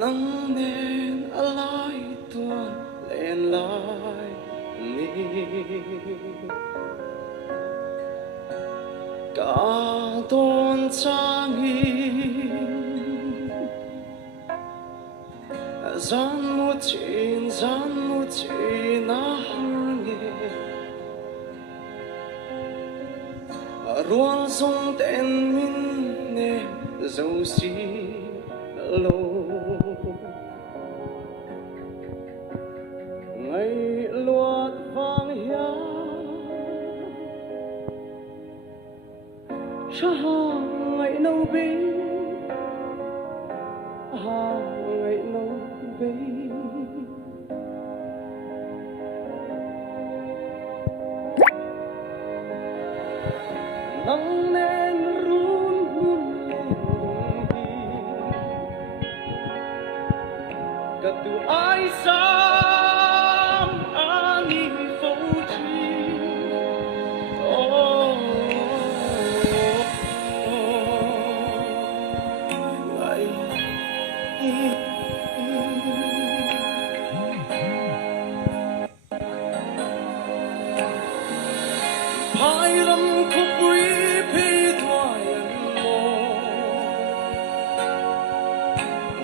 nắng nên lại tuôn lên lại ni cả tôn trang hình gian một chín na nghe ruộng sông tên min nè dấu xí lâu ngày luột vàng hiá cha ngày nâu bí ngày nâu bí nắng nên run lên đi cả từ ai dám ani phâu chi ngày hai lâm khúc quý phi thoại mô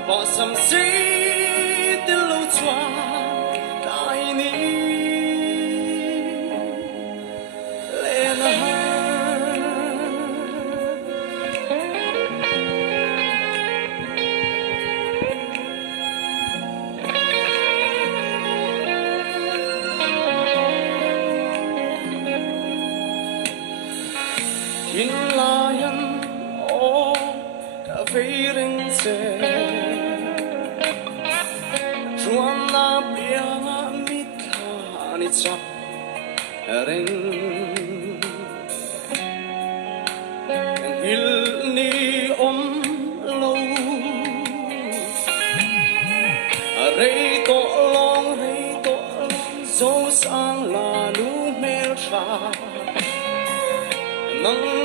và sầm xí tiếng lâu choa đại ni lên in lion oh cả vây rình xe chuan na bia na mit la ni chap rình hil ni lâu rei to long dấu sang là nu mel cha nắng